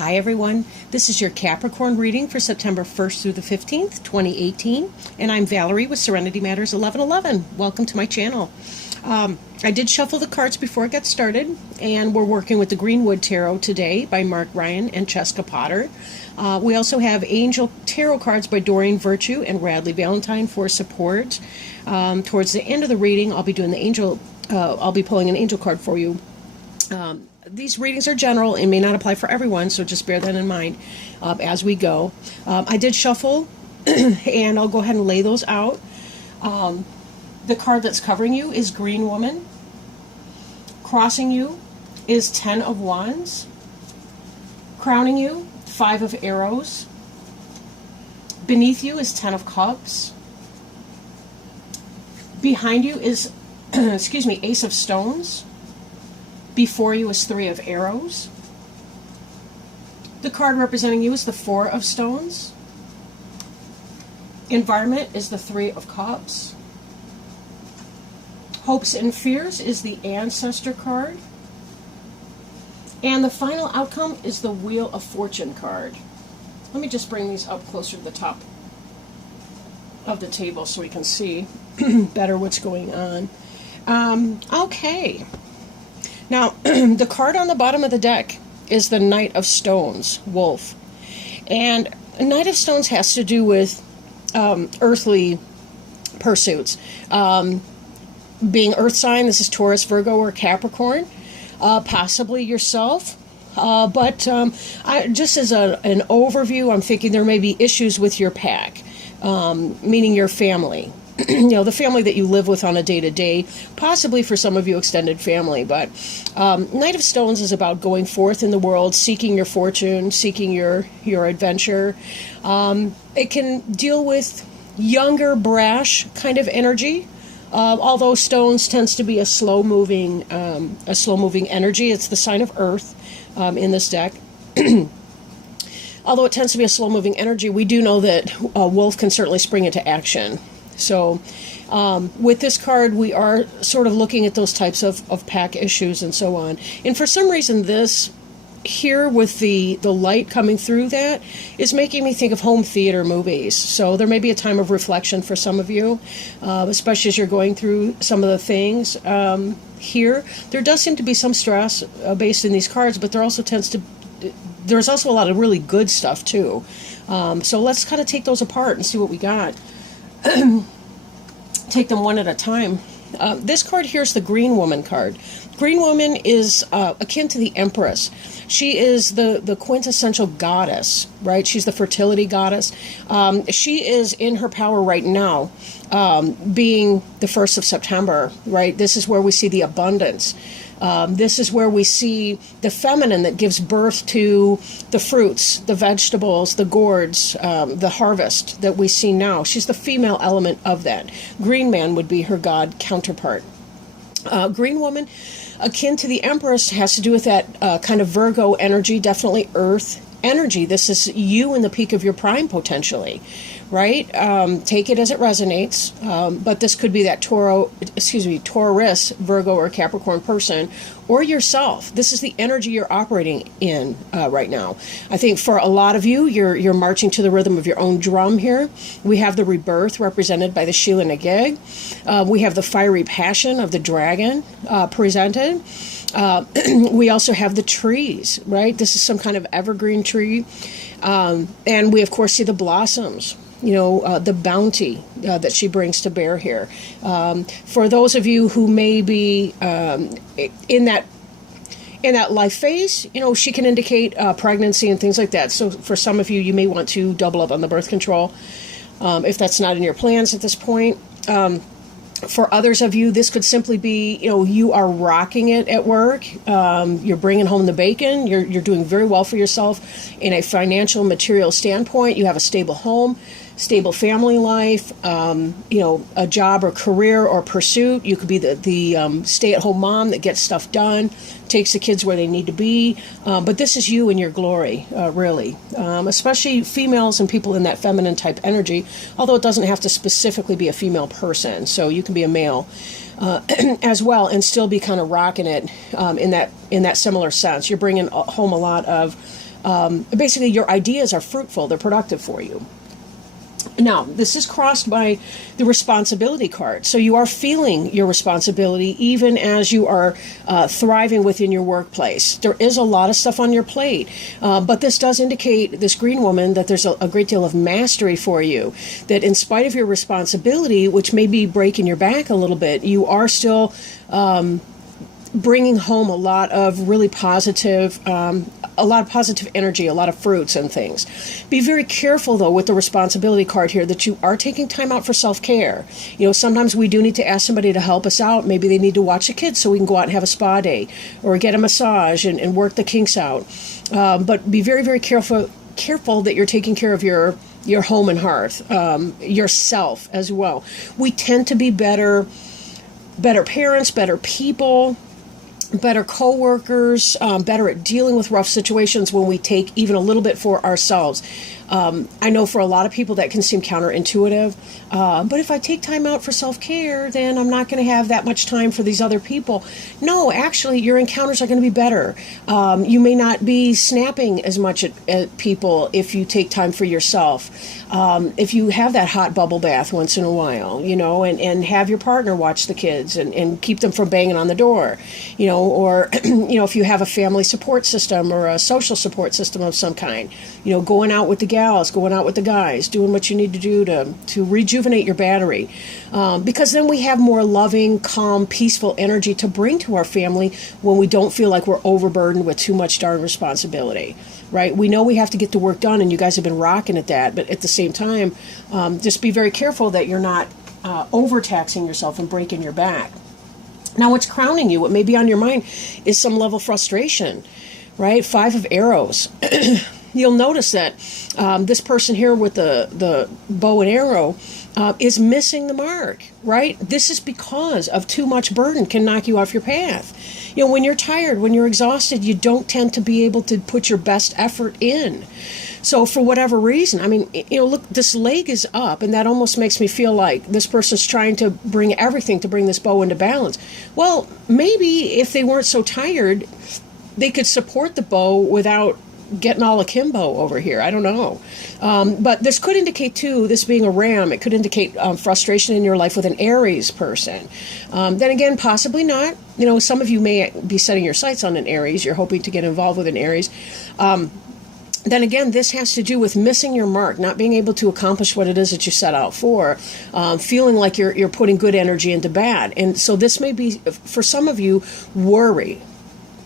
Hi everyone, this is your Capricorn reading for September 1st through the 15th, 2018, and I'm Valerie with Serenity Matters 1111. Welcome to my channel. I did shuffle the cards before I got started, and we're working with the Greenwood Tarot today by Mark Ryan and Cheska Potter. We also have Angel Tarot cards by Doreen Virtue and Radley Valentine for support. Towards the end of the reading, I'll be doing the angel. I'll be pulling an angel card for you. These readings are general and may not apply for everyone, so just bear that in mind as we go. I did shuffle, and I'll go ahead and lay those out. The card that's covering you is Green Woman. Crossing you is 10 of Wands. Crowning you, 5 of Arrows. Beneath you is 10 of Cups. Behind you is, Ace of Stones. Before you is 3 of Arrows. The card representing you is the 4 of Stones. Environment is the 3 of Cups. Hopes and Fears is the Ancestor card. And the final outcome is the Wheel of Fortune card. Let me just bring these up closer to the top of the table so we can see better what's going on. Okay. Now, the card on the bottom of the deck is the Knight of Stones, Wolf. And Knight of Stones has to do with earthly pursuits. Being earth sign, this is Taurus, Virgo, or Capricorn. Possibly yourself. But just as an overview, I'm thinking there may be issues with your pack, meaning your family. The family that you live with on a day-to-day, possibly for some of you extended family. But Knight of Stones is about going forth in the world, seeking your fortune, seeking your adventure. It can deal with younger, brash kind of energy. Although Stones tends to be a slow-moving energy. It's the sign of Earth in this deck. Although it tends to be a slow-moving energy, we do know that Wolf can certainly spring into action. So with this card, we are sort of looking at those types of pack issues and so on. And for some reason, this here with the light coming through that is making me think of home theater movies. So there may be a time of reflection for some of you, especially as you're going through some of the things here. There does seem to be some stress based in these cards, but there also there's also a lot of really good stuff too. So let's kind of take those apart and see what we got. Take them one at a time. This card here is the Green Woman card. Green Woman is akin to the Empress. She is the quintessential goddess, right? She's the fertility goddess. She is in her power right now, being the 1st of September, right? This is where we see the abundance. This is where we see the feminine that gives birth to the fruits, the vegetables, the gourds, the harvest that we see now. She's the female element of that. Green Man would be her god counterpart. Green Woman, akin to the Empress, has to do with that kind of Virgo energy, definitely Earth energy. This is you in the peak of your prime potentially, right? Take it as it resonates, but this could be that Taurus, Virgo, or Capricorn person, or yourself. This is the energy you're operating in right now. I think for a lot of you, you're marching to the rhythm of your own drum here. We have the rebirth represented by the Sheila Nagig. We have the fiery passion of the dragon presented. We also have the trees, right? This is some kind of evergreen tree. And we, of course, see the blossoms, the bounty that she brings to bear here. For those of you who may be in that life phase, she can indicate pregnancy and things like that. So for some of you, you may want to double up on the birth control if that's not in your plans at this point. For others of you, this could simply be, you are rocking it at work. You're bringing home the bacon. You're doing very well for yourself in a financial, material standpoint. You have a stable home, stable family life, a job or career or pursuit. You could be the stay-at-home mom that gets stuff done, takes the kids where they need to be. But this is you in your glory, really. Especially females and people in that feminine type energy, although it doesn't have to specifically be a female person. So you can be a male as well and still be kind of rocking it in that similar sense. You're bringing home a lot of basically your ideas are fruitful, they're productive for you. Now, this is crossed by the responsibility card. So you are feeling your responsibility even as you are thriving within your workplace. There is a lot of stuff on your plate, but this does indicate, this green woman, that there's a great deal of mastery for you, that in spite of your responsibility, which may be breaking your back a little bit, you are still bringing home a lot of really positive, energy, a lot of fruits and things. Be very careful, though, with the responsibility card here, that you are taking time out for self-care. You know, sometimes we do need to ask somebody to help us out. Maybe they need to watch the kids so we can go out and have a spa day, or get a massage and work the kinks out. But be very, very careful that you're taking care of your home and hearth, yourself as well. We tend to be better parents, better people, better co-workers, better at dealing with rough situations when we take even a little bit for ourselves. I know for a lot of people that can seem counterintuitive, but if I take time out for self-care, then I'm not going to have that much time for these other people. No, actually, your encounters are going to be better. You may not be snapping as much at people if you take time for yourself. If you have that hot bubble bath once in a while, you know, and have your partner watch the kids and keep them from banging on the door, you know, or, you know, if you have a family support system or a social support system of some kind, you know, going out with the gals, going out with the guys, doing what you need to do to rejuvenate your battery. Because then we have more loving, calm, peaceful energy to bring to our family when we don't feel like we're overburdened with too much darn responsibility, right? We know we have to get the work done, and you guys have been rocking at that, but at the same time, just be very careful that you're not overtaxing yourself and breaking your back. Now, what's crowning you, what may be on your mind, is some level of frustration, right? 5 of arrows. You'll notice that this person here with the bow and arrow is missing the mark, right? This is because of too much burden can knock you off your path. You know, when you're tired, when you're exhausted, you don't tend to be able to put your best effort in. So for whatever reason, I mean, you know, look, this leg is up, and that almost makes me feel like this person's trying to bring everything to bring this bow into balance. Well, maybe if they weren't so tired, they could support the bow without getting all akimbo over here. I don't know. But this could indicate, too, this being a ram, it could indicate frustration in your life with an Aries person. Then again, possibly not. You know, some of you may be setting your sights on an Aries. You're hoping to get involved with an Aries. Then again, this has to do with missing your mark, not being able to accomplish what it is that you set out for, feeling like you're putting good energy into bad. And so this may be, for some of you, worry.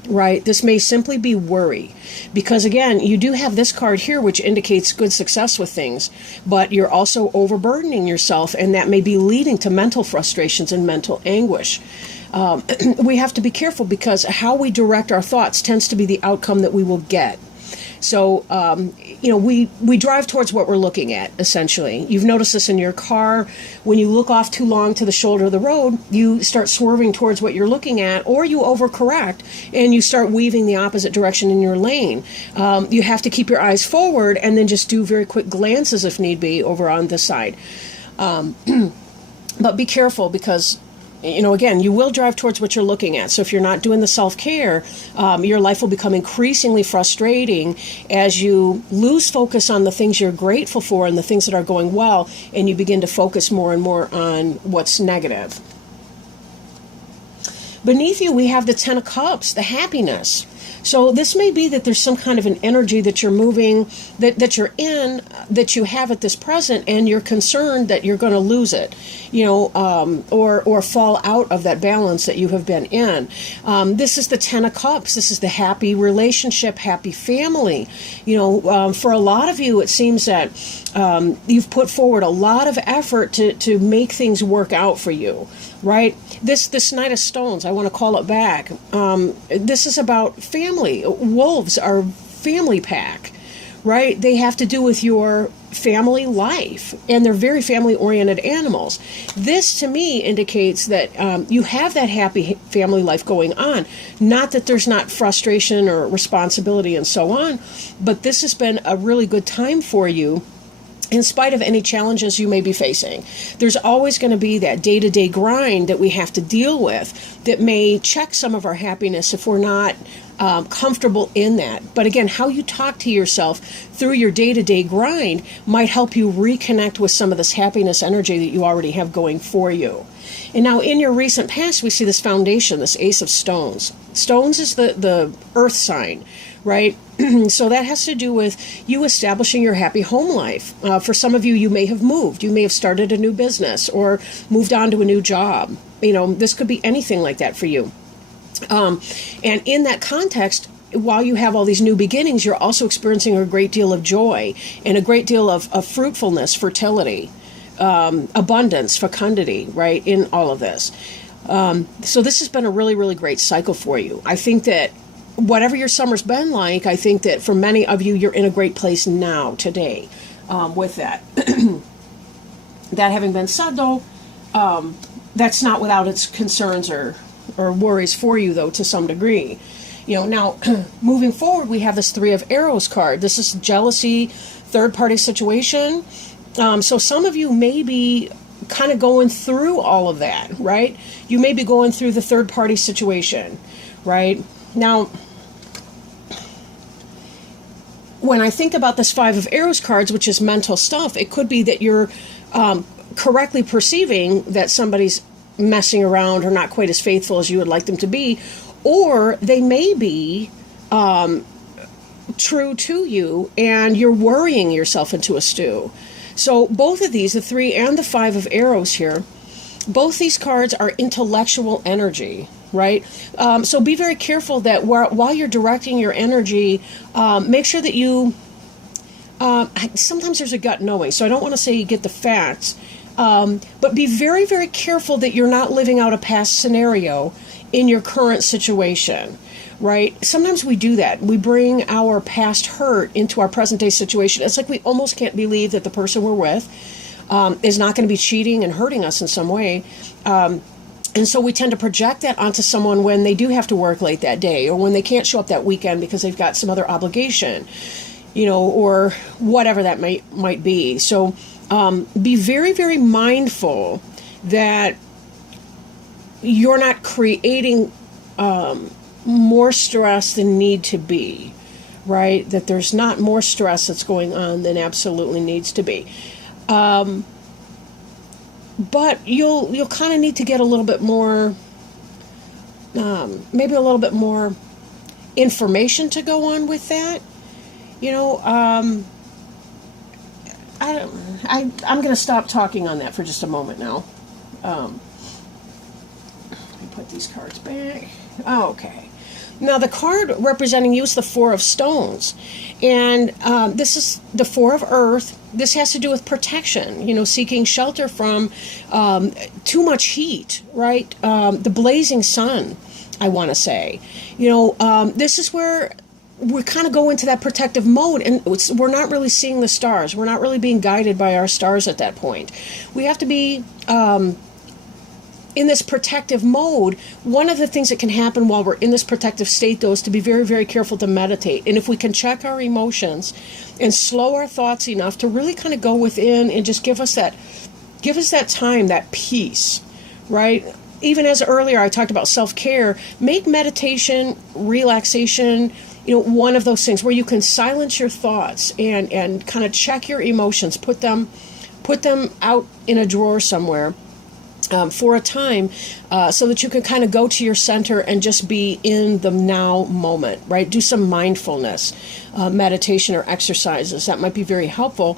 Right? This may simply be worry, because again, you do have this card here, which indicates good success with things, but you're also overburdening yourself, and that may be leading to mental frustrations and mental anguish. We have to be careful, because how we direct our thoughts tends to be the outcome that we will get. So, you know, we drive towards what we're looking at, essentially. You've noticed this in your car. When you look off too long to the shoulder of the road, you start swerving towards what you're looking at, or you overcorrect and you start weaving the opposite direction in your lane. You have to keep your eyes forward and then just do very quick glances, if need be, over on this side. But be careful, because you know, again, you will drive towards what you're looking at. So if you're not doing the self-care, your life will become increasingly frustrating as you lose focus on the things you're grateful for and the things that are going well, and you begin to focus more and more on what's negative. Beneath you, we have the 10 of Cups, the happiness. So this may be that there's some kind of an energy that you're moving, that you're in, that you have at this present, and you're concerned that you're going to lose it, you know, or fall out of that balance that you have been in. This is the 10 of Cups. This is the happy relationship, happy family. You know, for a lot of you, it seems that you've put forward a lot of effort to make things work out for you, right? This Knight of Stones, I want to call it back. This is about family. Wolves are family pack, right? They have to do with your family life, and they're very family-oriented animals. This, to me, indicates that you have that happy family life going on. Not that there's not frustration or responsibility and so on, but this has been a really good time for you, in spite of any challenges you may be facing. There's always going to be that day-to-day grind that we have to deal with that may check some of our happiness if we're not comfortable in that. But again, how you talk to yourself through your day-to-day grind might help you reconnect with some of this happiness energy that you already have going for you. And now in your recent past, we see this foundation, this Ace of Stones. Stones is the earth sign, right? So that has to do with you establishing your happy home life. For some of you, you may have moved. You may have started a new business or moved on to a new job. This could be anything like that for you. And in that context, while you have all these new beginnings, you're also experiencing a great deal of joy and a great deal of fruitfulness, fertility, abundance, fecundity, right, in all of this. So this has been a really, really great cycle for you. I think that whatever your summer's been like, I think that for many of you, you're in a great place now, today, with that. That having been said, though, that's not without its concerns or worries for you, though, to some degree. Now, moving forward, we have this Three of Arrows card. This is jealousy, third-party situation. So some of you may be kind of going through all of that, right? You may be going through the third-party situation, right? Now, when I think about this Five of Arrows cards, which is mental stuff, it could be that you're correctly perceiving that somebody's messing around or not quite as faithful as you would like them to be, or they may be true to you and you're worrying yourself into a stew. So both of these, the Three and the Five of Arrows here, both these cards are intellectual energy, right? So be very careful that while you're directing your energy, make sure that you, sometimes there's a gut knowing, so I don't want to say you get the facts, but be very, very careful that you're not living out a past scenario in your current situation, right? Sometimes we do that. We bring our past hurt into our present day situation. It's like we almost can't believe that the person we're with is not going to be cheating and hurting us in some way. And so we tend to project that onto someone when they do have to work late that day or when they can't show up that weekend because they've got some other obligation, or whatever that might be. So be very, very mindful that you're not creating more stress than need to be, right? That there's not more stress that's going on than absolutely needs to be. But you'll kind of need to get a little bit more, maybe a little bit more information to go on with that. I'm going to stop talking on that for just a moment now. Let me put these cards back. Okay. Now, the card representing you is the Four of Stones. And this is the Four of Earth. This has to do with protection, seeking shelter from too much heat, right? The blazing sun, I want to say. This is where we kind of go into that protective mode, and we're not really seeing the stars. We're not really being guided by our stars at that point. We have to be in this protective mode. One of the things that can happen while we're in this protective state, though, is to be very, very careful to meditate. And if we can check our emotions and slow our thoughts enough to really kind of go within and just give us that time, that peace, right? Even as earlier I talked about self-care, make meditation, relaxation, one of those things where you can silence your thoughts and kind of check your emotions, put them out in a drawer somewhere for a time, so that you can kind of go to your center and just be in the now moment, right? Do some mindfulness, meditation or exercises. That might be very helpful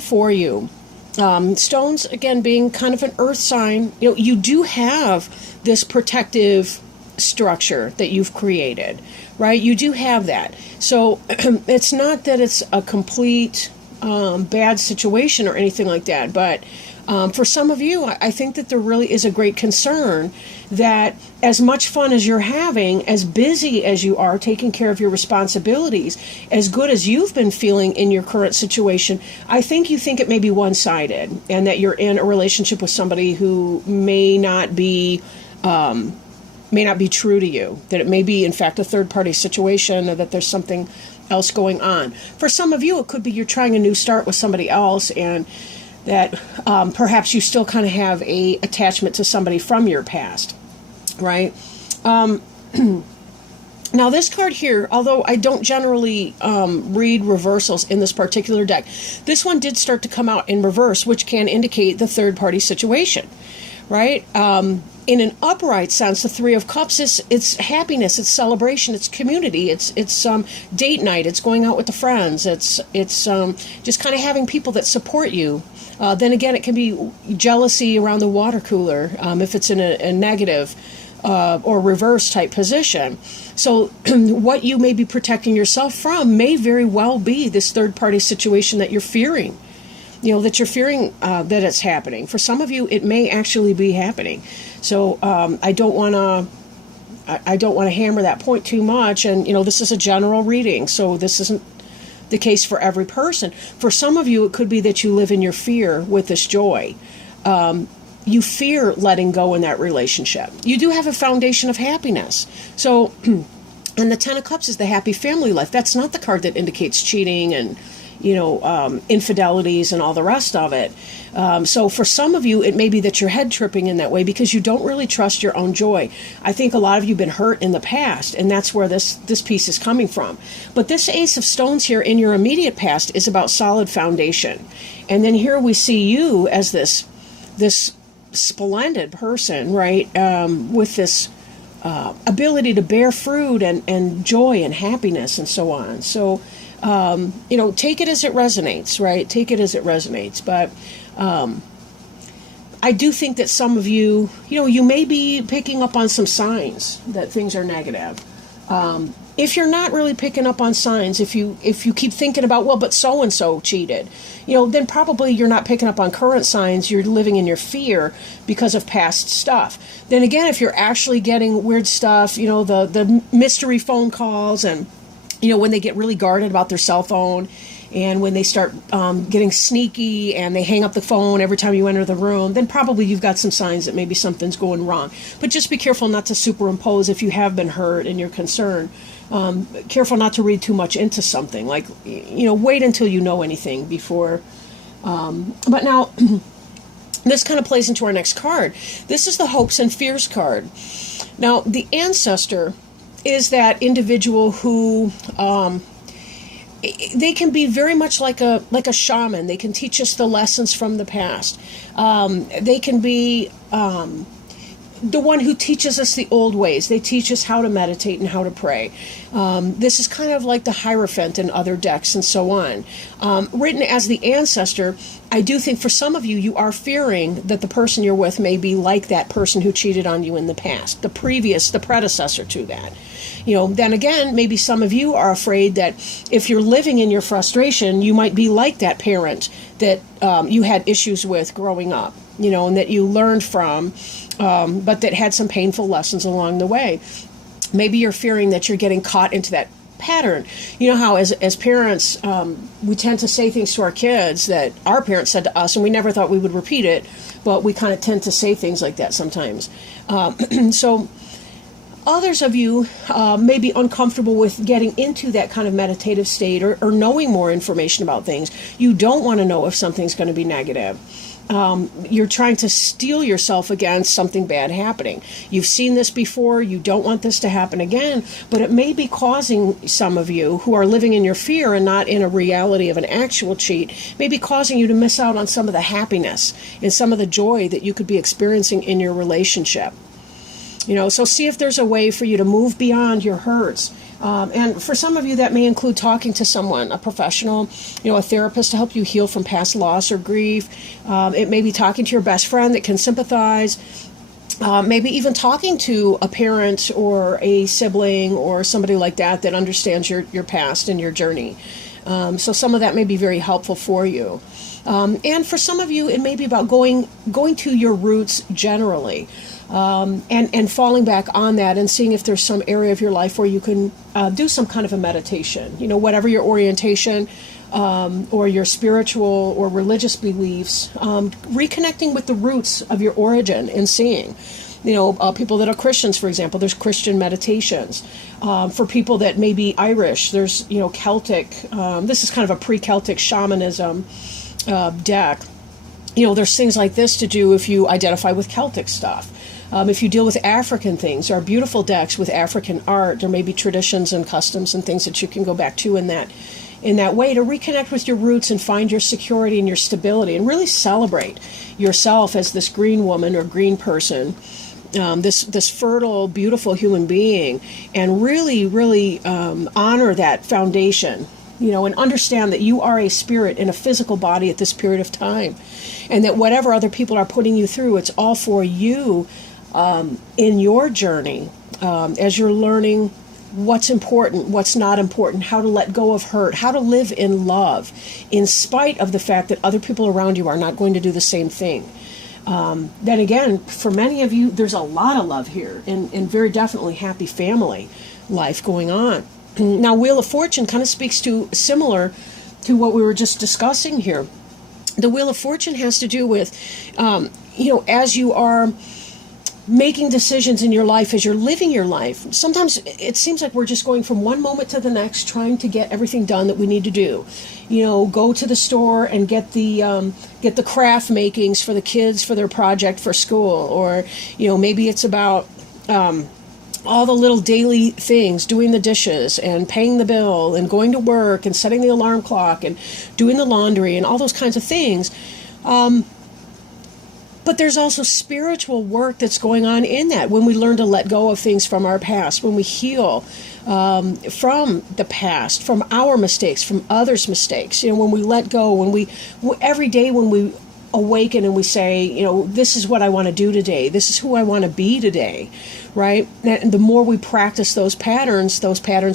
for you. Stones, again, being kind of an earth sign, you do have this protective structure that you've created, right? You do have that. So it's not that it's a complete bad situation or anything like that, but for some of you, I think that there really is a great concern that as much fun as you're having, as busy as you are taking care of your responsibilities, as good as you've been feeling in your current situation, I think you think it may be one-sided and that you're in a relationship with somebody who may not be true to you, that it may be, in fact, a third-party situation or that there's something else going on. For some of you, it could be you're trying a new start with somebody else and that perhaps you still kind of have a attachment to somebody from your past, right? Now, this card here, although I don't generally read reversals in this particular deck, this one did start to come out in reverse, which can indicate the third-party situation, right? In an upright sense, the Three of Cups is it's happiness, it's celebration, it's community, it's date night, it's going out with the friends, it's just kind of having people that support you. Then again, it can be jealousy around the water cooler if it's in a negative or reverse type position. So what you may be protecting yourself from may very well be this third-party situation that you're fearing. That you're fearing that it's happening. For some of you, it may actually be happening. So I don't want to hammer that point too much. And this is a general reading, so this isn't the case for every person. For some of you, it could be that you live in your fear with this joy. You fear letting go in that relationship. You do have a foundation of happiness. So, and the Ten of Cups is the happy family life. That's not the card that indicates cheating and infidelities and all the rest of it. So for some of you, it may be that you're head tripping in that way because you don't really trust your own joy. I think a lot of you have been hurt in the past, and that's where this piece is coming from. But this Ace of Stones here in your immediate past is about solid foundation. And then here we see you as this splendid person, right, with this ability to bear fruit and joy and happiness and so on. So, take it as it resonates, right? Take it as it resonates. But I do think that some of you, you may be picking up on some signs that things are negative. If you're not really picking up on signs, if you keep thinking about, well, but so-and-so cheated, then probably you're not picking up on current signs. You're living in your fear because of past stuff. Then again, if you're actually getting weird stuff, the mystery phone calls and, when they get really guarded about their cell phone and when they start getting sneaky and they hang up the phone every time you enter the room, then probably you've got some signs that maybe something's going wrong. But just be careful not to superimpose if you have been hurt and you're concerned. Careful not to read too much into something. Like, wait until you know anything before. But now, this kind of plays into our next card. This is the Hopes and Fears card. Now, the ancestor is that individual who they can be very much like a shaman. They can teach us the lessons from the past. They can be the one who teaches us the old ways. They teach us how to meditate and how to pray. This is kind of like the Hierophant in other decks and so on. Written as the ancestor, I do think for some of you, you are fearing that the person you're with may be like that person who cheated on you in the past, the predecessor to that. Then again, maybe some of you are afraid that if you're living in your frustration, you might be like that parent that you had issues with growing up, and that you learned from, but that had some painful lessons along the way. Maybe you're fearing that you're getting caught into that pattern. You know how as parents, we tend to say things to our kids that our parents said to us, and we never thought we would repeat it, but we kind of tend to say things like that sometimes. So others of you may be uncomfortable with getting into that kind of meditative state or knowing more information about things. You don't want to know if something's going to be negative. You're trying to steel yourself against something bad happening. You've seen this before. You don't want this to happen again, but it may be causing some of you who are living in your fear and not in a reality of an actual cheat, may be causing you to miss out on some of the happiness and some of the joy that you could be experiencing in your relationship. So see if there's a way for you to move beyond your hurts. And for some of you, that may include talking to someone, a professional, a therapist to help you heal from past loss or grief. It may be talking to your best friend that can sympathize. Maybe even talking to a parent or a sibling or somebody like that understands your past and your journey. So some of that may be very helpful for you. And for some of you, it may be about going to your roots generally. And falling back on that and seeing if there's some area of your life where you can do some kind of a meditation, whatever your orientation or your spiritual or religious beliefs, reconnecting with the roots of your origin and seeing. People that are Christians, for example, there's Christian meditations. For people that may be Irish, there's, Celtic. This is kind of a pre-Celtic shamanism deck. There's things like this to do if you identify with Celtic stuff. If you deal with African things, there are beautiful decks with African art. There may be traditions and customs and things that you can go back to in that way to reconnect with your roots and find your security and your stability and really celebrate yourself as this green woman or green person, this fertile, beautiful human being, and really honor that foundation, and understand that you are a spirit in a physical body at this period of time, and that whatever other people are putting you through, it's all for you in your journey as you're learning what's important, what's not important, how to let go of hurt, how to live in love, in spite of the fact that other people around you are not going to do the same thing. Then again, for many of you, there's a lot of love here and very definitely happy family life going on. Now, Wheel of Fortune kind of speaks to similar to what we were just discussing here. The Wheel of Fortune has to do with, as you are making decisions in your life, as you're living your life, sometimes it seems like we're just going from one moment to the next, trying to get everything done that we need to do. Go to the store and get the craft makings for the kids for their project for school, or maybe it's about all the little daily things, doing the dishes and paying the bill and going to work and setting the alarm clock and doing the laundry and all those kinds of things. But there's also spiritual work that's going on in that when we learn to let go of things from our past, when we heal from the past, from our mistakes, from others' mistakes. When we let go, every day when we awaken and we say, this is what I want to do today, this is who I want to be today, right? And the more we practice those patterns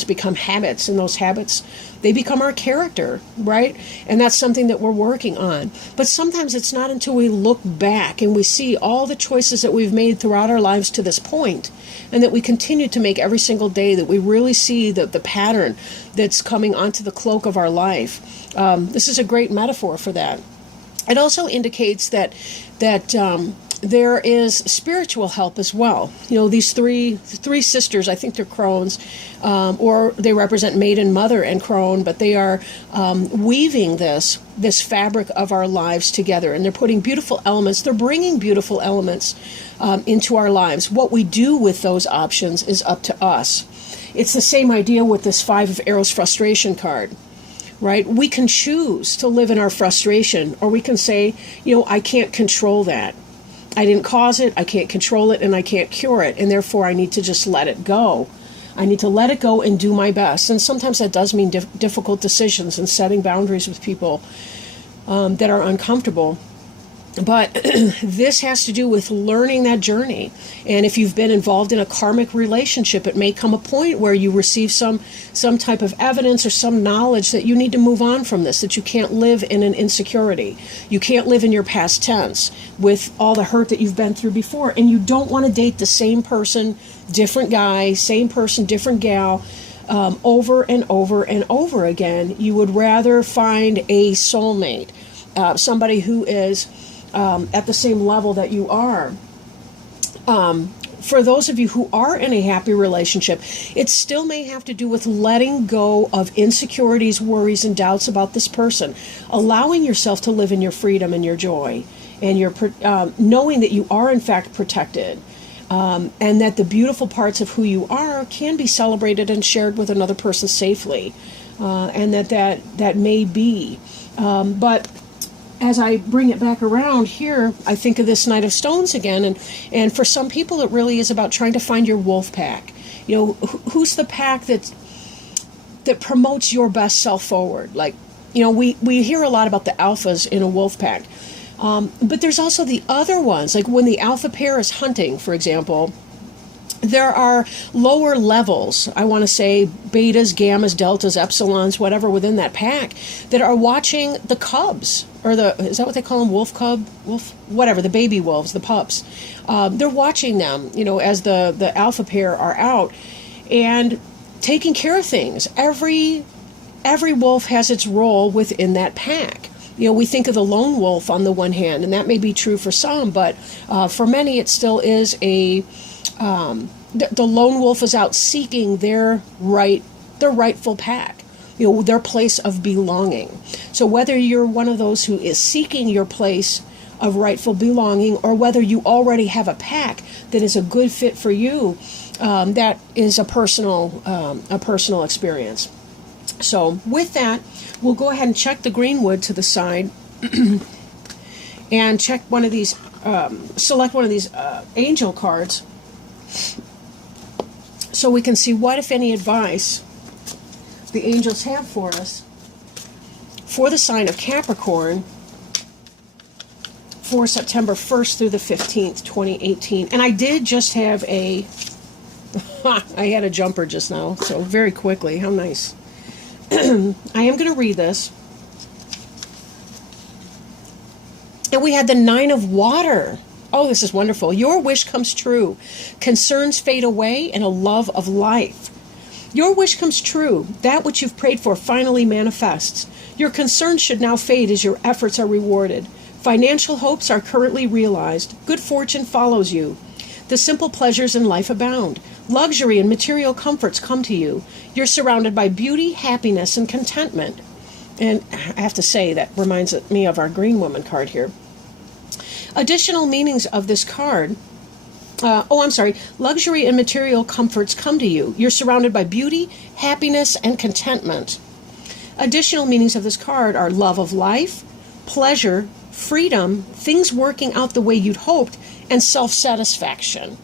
become habits, and those habits, they become our character, right? And that's something that we're working on. But sometimes it's not until we look back and we see all the choices that we've made throughout our lives to this point, and that we continue to make every single day, that we really see the pattern that's coming onto the cloak of our life. This is a great metaphor for that. It also indicates that there is spiritual help as well. These three sisters, I think they're crones, or they represent maiden, mother, and crone, but they are weaving this fabric of our lives together, and they're putting beautiful elements. They're bringing beautiful elements into our lives. What we do with those options is up to us. It's the same idea with this Five of Arrows frustration card. Right? We can choose to live in our frustration, or we can say, I can't control that. I didn't cause it, I can't control it, and I can't cure it, and therefore I need to just let it go. I need to let it go and do my best. And sometimes that does mean difficult decisions and setting boundaries with people that are uncomfortable. But this has to do with learning that journey. And if you've been involved in a karmic relationship, it may come a point where you receive some type of evidence or some knowledge that you need to move on from this, that you can't live in an insecurity. You can't live in your past tense with all the hurt that you've been through before. And you don't want to date the same person, different guy, same person, different gal, over and over and over again. You would rather find a soulmate, somebody who is at the same level that you are. For those of you who are in a happy relationship, it still may have to do with letting go of insecurities, worries, and doubts about this person, allowing yourself to live in your freedom and your joy, and your knowing that you are in fact protected, and that the beautiful parts of who you are can be celebrated and shared with another person safely, and that may be. But as I bring it back around here, I think of this Knight of Stones again, and for some people it really is about trying to find your wolf pack. Who's the pack that promotes your best self forward? Like, we hear a lot about the alphas in a wolf pack, but there's also the other ones. Like when the alpha pair is hunting, for example, there are lower levels, I want to say betas, gammas, deltas, epsilons, whatever within that pack, that are watching the cubs, or is that what they call them? Whatever, the baby wolves, the pups. They're watching them, as the alpha pair are out and taking care of things. Every wolf has its role within that pack. We think of the lone wolf on the one hand, and that may be true for some, but for many it still is the lone wolf is out seeking their rightful pack, their place of belonging. So whether you're one of those who is seeking your place of rightful belonging, or whether you already have a pack that is a good fit for you. That is a personal experience. So with that, we'll go ahead and check the greenwood to the side and check one of these, select one of these angel cards so we can see what, if any, advice the angels have for us for the sign of Capricorn for September 1st through the 15th, 2018. And I did just have I had a jumper just now, so very quickly. How nice. I am going to read this. And we had the 9 of water. Oh, this is wonderful. Your wish comes true. Concerns fade away in a love of life. Your wish comes true. That which you've prayed for finally manifests. Your concerns should now fade as your efforts are rewarded. Financial hopes are currently realized. Good fortune follows you. The simple pleasures in life abound. Luxury and material comforts come to you. You're surrounded by beauty, happiness, and contentment. And I have to say, that reminds me of our green woman card here. Additional meanings of this card. Luxury and material comforts come to you. You're surrounded by beauty, happiness, and contentment. Additional meanings of this card are love of life, pleasure, freedom, things working out the way you'd hoped, and self-satisfaction.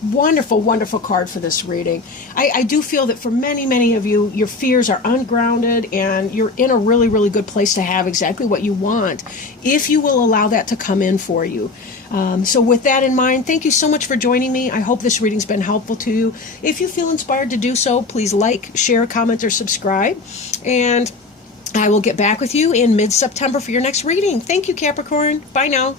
Wonderful, wonderful card for this reading. I do feel that for many, many of you, your fears are ungrounded and you're in a really, really good place to have exactly what you want, if you will allow that to come in for you. So with that in mind, thank you so much for joining me. I hope this reading's been helpful to you. If you feel inspired to do so, please like, share, comment, or subscribe. And I will get back with you in mid-September for your next reading. Thank you, Capricorn. Bye now.